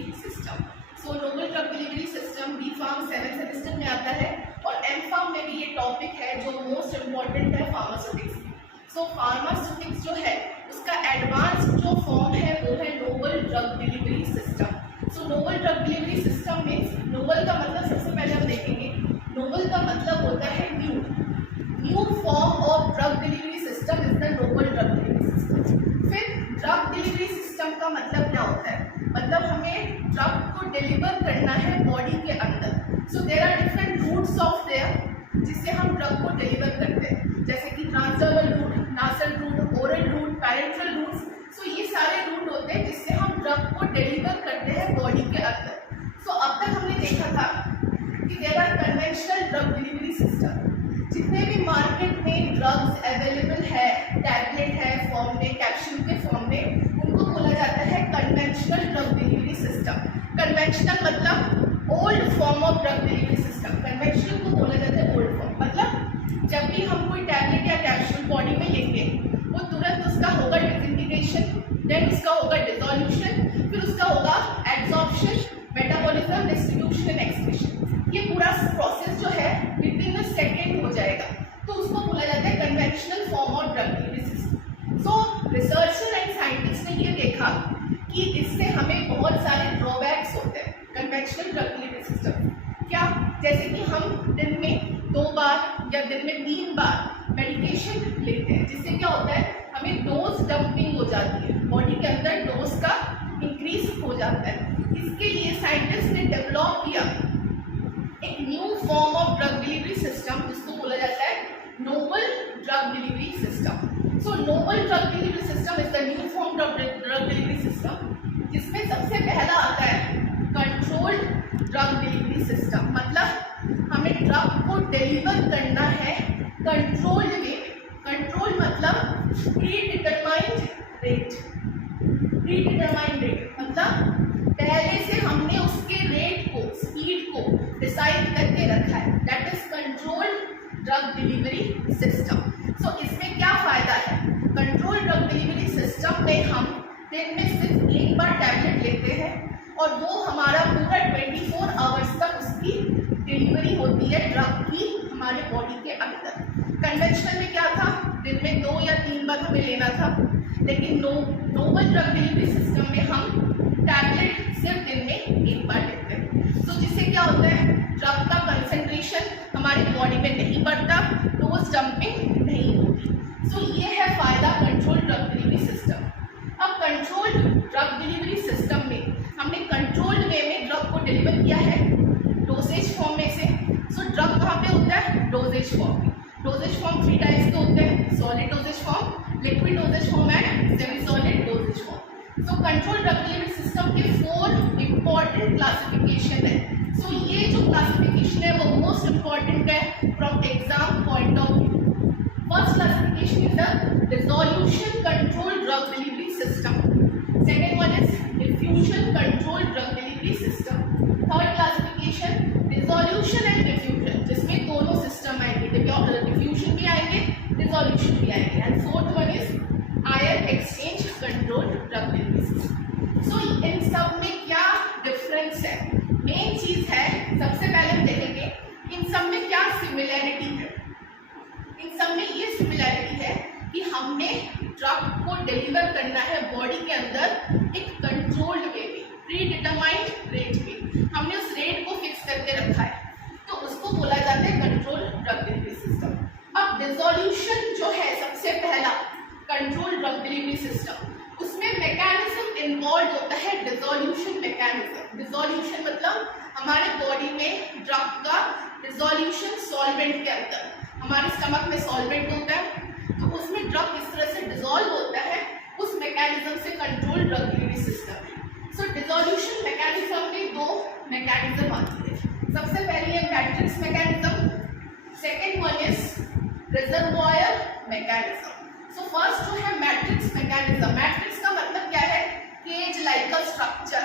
Delivery system. So novel drug delivery system B Pharm 7th semester में आता है और एम फार्म में भी ये टॉपिक है जो मोस्ट इम्पॉर्टेंट है फार्मास्यूटिक्स में। सो फार्मास्यूटिक्स जो है उसका एडवांस जो फॉर्म है वो है novel drug delivery system. So novel drug delivery system means novel का मतलब सबसे पहले हम देखेंगे, नोवल का मतलब होता है new form of drug delivery system is the novel drug delivery system. फिर ड्रग डिलीवरी सिस्टम का मतलब क्या होता है, मतलब हमें ड्रग को डिलीवर करना है बॉडी के अंदर। So there are different routes of there जिससे हम ड्रग को डिलीवर करते हैं, जैसे कि transdermal route, nasal route, oral route, parenteral routes. So ये सारे रूट होते हैं जिससे हम ड्रग को डिलीवर करते हैं बॉडी के अंदर। सो अब तक हमने देखा था कि there are conventional drug delivery system. जितने भी मार्केट में ड्रग्स अवेलेबल है, टैबलेट है फॉर्म में, कैप्सूल के फॉर्म में, उनको बोला जाता है conventional drug delivery system. Conventional मतलब old form of drug delivery system. Conventional को बोला जाता है ओल्ड फॉर्म, मतलब जब भी हम कोई टैबलेट या कैप्सूल बॉडी में लेंगे वो तुरंत उसका होगा डिसइंटीग्रेशन, देन उसका होगा डिसोल्यूशन, फिर उसका होगा absorption, metabolism, distribution and excretion. ये पूरा प्रोसेस जो है विदिन अ सेकेंड हो जाएगा, तो उसको बोला जाता है conventional form of drug delivery system. So researcher and scientist ने ये देखा कि इससे हमें बहुत सारे ड्रॉबैक्स होते हैं कन्वेंशनल ड्रग डिलीवरी सिस्टम। क्या, जैसे कि हम दिन में 2 बार या दिन में 3 बार मेडिकेशन लेते हैं, जिससे क्या होता है हमें डोज डंपिंग हो जाती है, बॉडी के अंदर डोज का इंक्रीज हो जाता है। इसके लिए साइंटिस्ट ने डेवलप किया एक new form of drug delivery system जिसको बोला जाता है novel drug delivery system. So novel drug delivery system is the new form of drug delivery system, जिसमें सबसे पहला आता है कंट्रोल्ड ड्रग डिलीवरी सिस्टम। मतलब हमें ड्रग को डिलीवर करना है कंट्रोल्ड वे में। कंट्रोल मतलब प्रीडिटरमाइंड रेट। प्रीडिटरमाइंड रेट मतलब पहले से हमने उसके रेट को, स्पीड को डिसाइड करके रखा है, that is controlled drug delivery system. So इसमें क्या फायदा है, कंट्रोल ड्रग डिलीवरी सिस्टम में हम दिन में सिर्फ 1 बार टैबलेट लेते हैं और वो हमारा पूरा 24 आवर्स तक उसकी डिलीवरी होती है ड्रग की हमारे बॉडी के अंदर। कन्वेंशनल में क्या था, दिन में 2 या 3 बार हमें लेना था, लेकिन नोवल ड्रग डिलीवरी सिस्टम में हम टैबलेट सिर्फ दिन में 1 बार लेते हैं। सो जिससे क्या होता है ड्रग का कंसंट्रेशन हमारी बॉडी में नहीं बढ़ता, डोज डंपिंग नहीं होती। सो ये है फायदा कंट्रोल ड्रग डिलीवरी सिस्टम। अब कंट्रोल्ड ड्रग डिलीवरी सिस्टम में हमने कंट्रोल्ड वे में ड्रग को डिलीवर किया है डोसेज फॉर्म में से। सो ड्रग कहाँ पे होता है, डोसेज फॉर्म में। डोसेज फॉर्म 3 टाइप्स के होते हैं, solid dosage form, liquid dosage form and semi solid dosage form. तो कंट्रोल ड्रग डिलीवरी सिस्टम के 4 इंपॉर्टेंट क्लासिफिकेशन है। सो ये जो क्लासिफिकेशन है वो मोस्ट इंपॉर्टेंट है from exam point of view. First classification is the dissolution control drug delivery system. Second one is diffusion control drug delivery system. Third classification dissolution and diffusion, जिसमें दोनों system आएंगे, diffusion भी आएंगे, dissolution भी आएंगे। And fourth one is ion exchange control drug delivery system. So इन सब में क्या डिफरेंस है, मेन चीज है सबसे पहले हम देखेंगे इन सब में क्या सिमिलैरिटी है। इन सब में ये सिमिलैरिटी है कि हमने ड्रग को डिलीवर करना है बॉडी के अंदर एक कंट्रोल्ड वे में, प्रीडिटरमाइंड रेट में। हमने उस रेट को फिक्स करके रखा है, तो उसको बोला जाता है कंट्रोल ड्रग डिलीवरी सिस्टम। अब डिसोल्यूशन जो है सबसे पहला कंट्रोल ड्रग डिलीवरी सिस्टम, उसमें मैकेनिज्म इन्वॉल्व होता है डिसोल्यूशन मैकेनिज्म। डिसोल्यूशन मतलब हमारे बॉडी में ड्रग का डिसोल्यूशन सॉल्वेंट के अंदर, हमारे स्टमक में सॉल्वेंट होता है, तो उसमें ड्रग किस तरह से डिसॉल्व होता है, उस मैकेनिज्म से कंट्रोल ड्रग डिलीवरी सिस्टम है। सो डिसोल्यूशन मैकेनिज्म में 2 मैकेनिज्म आती है। सबसे पहली है matrix mechanism, second one is reservoir mechanism. So first जो है मैट्रिक्स मैकेनिज्म। मैट्रिक्स का मतलब क्या है, केज लाइक अ स्ट्रक्चर,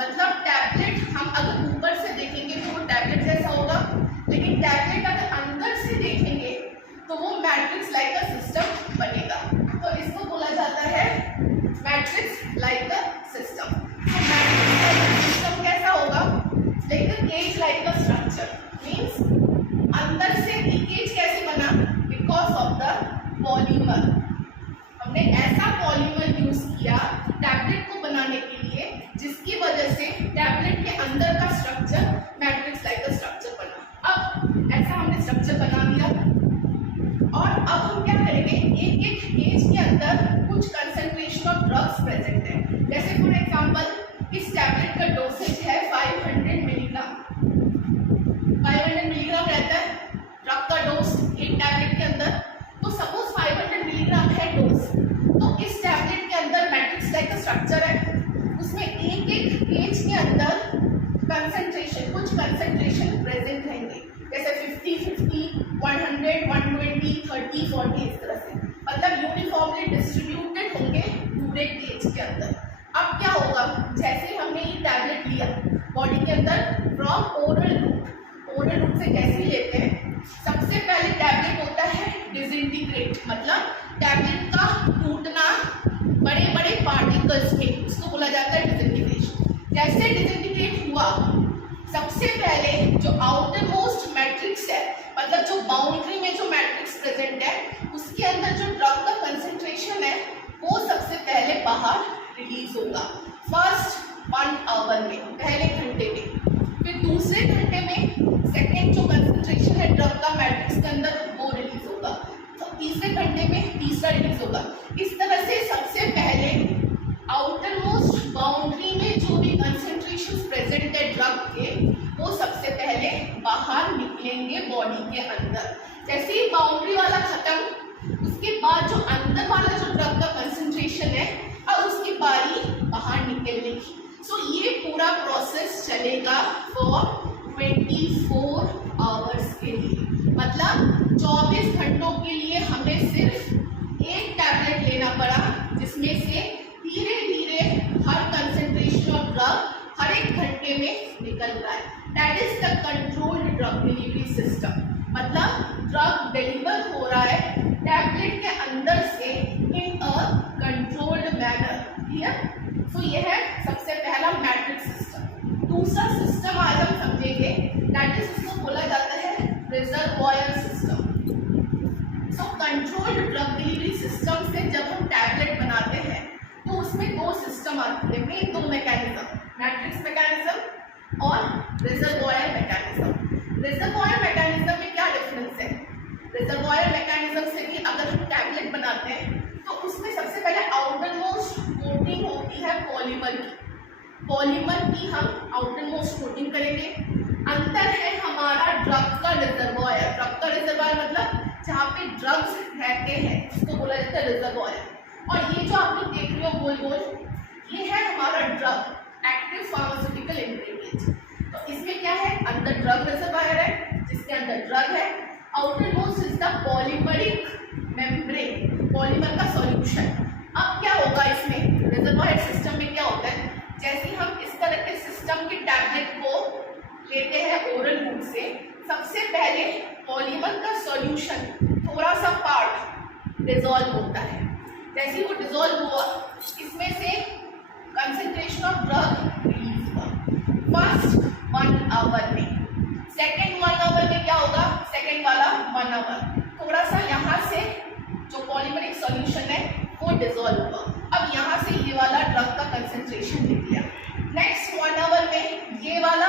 मतलब टैबलेट हम अगर ऊपर से देखेंगे तो वो टैबलेट जैसा होगा, लेकिन टैबलेट अगर अंदर से देखेंगे तो वो मैट्रिक्स लाइक अ सिस्टम बनेगा। तो इसको बोला जाता है matrix like a system. Matrix like a system वजह से टैबलेट के अंदर का स्ट्रक्चर मैट्रिक्स लाइक का स्ट्रक्चर बना। अब ऐसा हमने स्ट्रक्चर बना दिया और अब हम क्या करेंगे, एक एक केज के अंदर कुछ कंसंट्रेशन ऑफ ड्रग्स प्रेजेंट है। जैसे फॉर एग्जांपल इस टैबलेट का डोसेज है 500 मिलीग्राम, 500 मिलीग्राम रहता है ड्रग का डोज एक टैबलेट के अंदर। तो सपोज 500 मिलीग्राम है डोज, तो इस टैबलेट के अंदर मैट्रिक्स लाइक का स्ट्रक्चर है, उसमें एक एक केज के अंदर कंसंट्रेशन, कुछ कंसंट्रेशन प्रेजेंट रहेंगे, जैसे 50-50, 100, 120, 30, 40 इस तरह से, मतलब यूनिफॉर्मली डिस्ट्रीब्यूटेड होंगे पूरे केज के अंदर। अब क्या होगा, जैसे हमने ये टैबलेट लिया बॉडी के अंदर from oral route, oral root से कैसे लेते हैं, सबसे पहले टैबलेट होता है डिसइंटीग्रेट, मतलब टैबलेट का टूटना बड़े बड़े पार्टिकल्स में, उसको बोला जाता है डिसइंटीग्रेशन। जैसे डिसइंटीग्रेट हुआ, सबसे पहले जो आउटर मोस्ट मैट्रिक्स है, मतलब जो बाउंड्री में जो मैट्रिक्स प्रेजेंट है, उसके अंदर जो ड्रग का कंसंट्रेशन है वो सबसे पहले बाहर रिलीज होगा फर्स्ट 1 आवर में, पहले घंटे में। फिर दूसरे घंटे में सेकेंड जो कंसंट्रेशन है ड्रग का मैट्रिक्स के अंदर वो रिलीज होगा, तो तीसरे घंटे में तीसरा रिलीज होगा। इस तरह से सबसे पहले आउटर मोस्ट बाउंड्री में जो भी कंसंट्रेशन प्रेजेंट है ड्रग के, वो सबसे पहले बाहर निकलेंगे बॉडी के अंदर। जैसे ही बाउंड्री वाला खत्म, उसके बाद जो अंदर वाला जो ड्रग का कंसंट्रेशन है, अब उसकी बारी बाहर निकलने की। सो ये पूरा प्रोसेस चलेगा फॉर 24 आवर्स के लिए, मतलब 24 घंटों के लिए हमें सिर्फ एक टैबलेट लेना पड़ा, जिसमें से धीरे धीरे हर कंसंट्रेशन ऑफ ड्रग हर एक घंटे में निकल रहा है। That is the controlled drug delivery system, मतलब ड्रग डिलीवर हो रहा है टैबलेट के अंदर से इन अ कंट्रोल्ड मैनर। क्लियर? सो यह है सबसे पहला मैट्रिक्स सिस्टम। दूसरा सिस्टम आज हम समझेंगे, दैट इज उसको बोला जाता है रिजर्वॉयर सिस्टम। सो कंट्रोल्ड ड्रग डिलीवरी सिस्टम से जब हम टैबलेट बनाते हैं तो उसमें दो सिस्टम आते हैं, मेन दो मैकेनिज्म, मैट्रिक्स मैकेनिज्म और रिजर्वॉयर मैकेनिज्म। रिजर्वॉयर मैकेनिज्म में क्या डिफरेंस है? रिजर्वॉयर मैकेनिज्म से कि अगर हम टैबलेट बनाते हैं तो उसमें सबसे पहले आउटर मोस्ट कोटिंग होती है पॉलीमर की, पॉलीमर की हम आउटर मोस्ट कोटिंग करेंगे। अंतर है हमारा ड्रग का रिजर्वॉयर, ड्रग का रिजर्वॉयर मतलब जहाँ पे ड्रग्स रहते हैं उसको बोला जाता है रिजर्वॉयर। और ये जो आप लोग देख रहे हो गोल गोल, ये है हमारा ड्रग, एक्टिव फार्मास्यूटिकल इंग्रेडिएंट। तो इसमें क्या है, अंदर ड्रग रिजर्वॉयर है जिसके अंदर ड्रग है, outer most is the polymeric membrane, polymer का सॉल्यूशन। अब क्या होगा इसमें, रिजर्वॉयर सिस्टम में क्या होता है, जैसे हम इस तरह के सिस्टम के टैबलेट को लेते हैं ओरल रूट से, सबसे पहले पॉलीमर का सॉल्यूशन थोड़ा सा पार्ट डिसॉल्व होता है। जैसे वो डिसॉल्व हुआ, इसमें से कंसंट्रेशन ऑफ ड्रग रिलीज हुआ फर्स्ट 1 आवर में। सेकेंड 1 आवर में क्या होगा, सेकेंड वाला 1 आवर थोड़ा सा यहाँ से जो पॉलीमरिक सॉल्यूशन है वो डिसॉल्व हुआ, अब यहाँ से ये वाला ड्रग का कंसंट्रेशन निकला। नेक्स्ट 1 आवर में ये वाला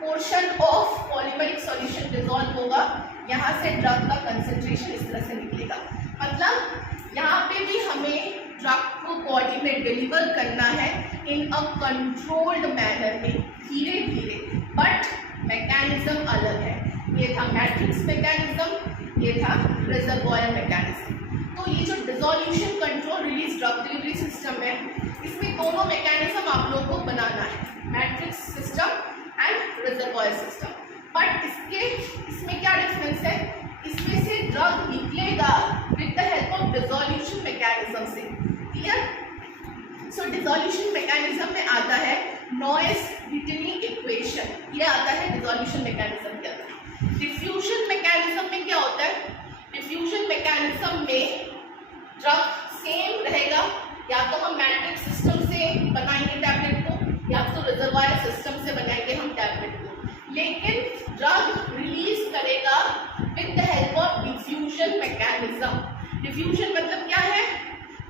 portion of polymeric solution dissolve होगा, यहाँ से ड्रग का कंसंट्रेशन इस तरह से निकलेगा। मतलब यहाँ पे भी हमें ड्रग को बॉडी में डिलीवर करना है इन अ कंट्रोल्ड मैनर में, धीरे धीरे, बट मैकेनिज्म अलग है। ये था मैट्रिक्स मैकेनिज्म, ये था रिजर्वॉयर मैकेनिज्म। तो ये जो dissolution control release drug delivery system है, इसमें दोनों मैकेनिज्म आप लोगों को बनाना है, matrix system and reservoir system. But इसमें क्या डिफरेंस है, इसमें से ड्रग निकलेगा with the help of dissolution mechanism से। क्लियर? सो डिसोल्यूशन मैकेनिज्म में आता है नॉइस-व्हिटनी इक्वेशन, ये आता है डिसोल्यूशन मैकेनिज्म के अंदर। डिफ्यूजन मैकेनिज्म में क्या होता है, डिफ्यूजन मैकेनिज्म में ड्रग सेम रहेगा, या तो हम मैट्रिक्स सिस्टम से बनाएंगे टैबलेट को, या तो रिजर्वॉयर सिस्टम से बनाएंगे हम टैबलेट को, लेकिन ड्रग रिलीज करेगा with the help of diffusion mechanism. Diffusion मतलब क्या है,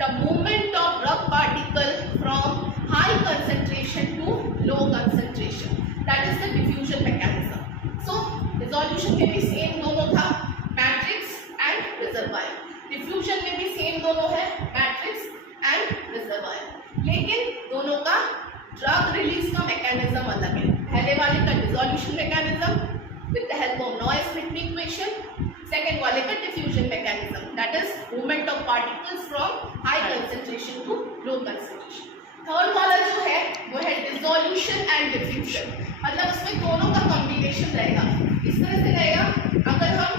the movement of drug particle from high concentration to low dissolution में भी सेम दोनों था, मैट्रिक्स एंड रिजर्वायर। डिफ्यूजन में भी सेम दोनों है, मैट्रिक्स एंड रिजर्वायर। लेकिन दोनों का ड्रग रिलीज का मैकेनिज्म अलग है। पहले वाले का dissolution mechanism with the help of Navier-Stokes equation, second वाले का diffusion mechanism, that is movement of particles from high concentration to low concentration. Third वाला जो है वो है dissolution and diffusion, मतलब इसमें दोनों का combination रहेगा। इस तरह से रहेगा, अगर हम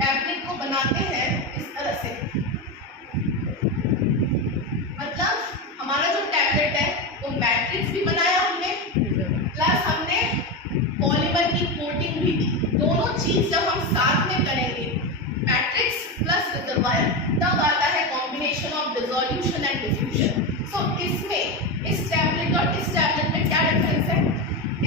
टैबलेट को बनाते हैं इस तरह से, मतलब हमारा जो टैबलेट है वो मैट्रिक्स भी बनाया हमने, प्लस हमने पॉलीमर की कोटिंग भी दी। दोनों चीज जब हम साथ में करेंगे, मैट्रिक्स प्लस रिजर्वायर, तब आता है combination of dissolution and diffusion. So इसमें इस टैबलेट और इस टैबलेट में क्या डिफरेंस है?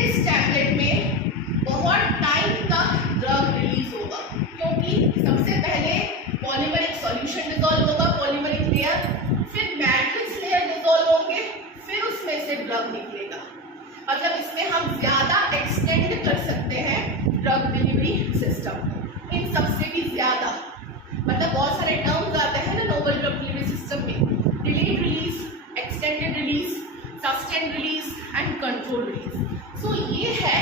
इस टैबलेट में बहुत टाइम तक ड्रग रिलीज होगा, क्योंकि सबसे पहले पॉलीमरिक सॉल्यूशन डिसॉल्व होगा, पॉलीमरिक लेयर, फिर मैट्रिक्स लेयर डिसॉल्व होंगे, फिर उसमें से ड्रग निकलेगा। मतलब इसमें हम ज्यादा एक्सटेंड कर सकते हैं ड्रग डिलीवरी सिस्टम, इन सबसे भी ज्यादा। मतलब बहुत सारे टर्म्स आते हैं ना नोवेल ड्रग डिलीवरी सिस्टम में, delayed release, extended release, sustained release and control release. So ये है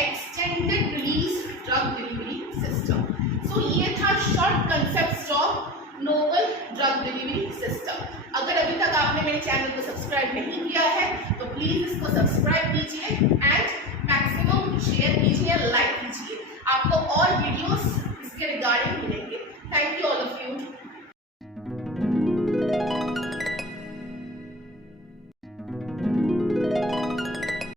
extended release drug delivery system. So ये था short concept of novel drug delivery system. अगर अभी तक आपने मेरे चैनल को सब्सक्राइब नहीं किया है तो प्लीज इसको सब्सक्राइब कीजिए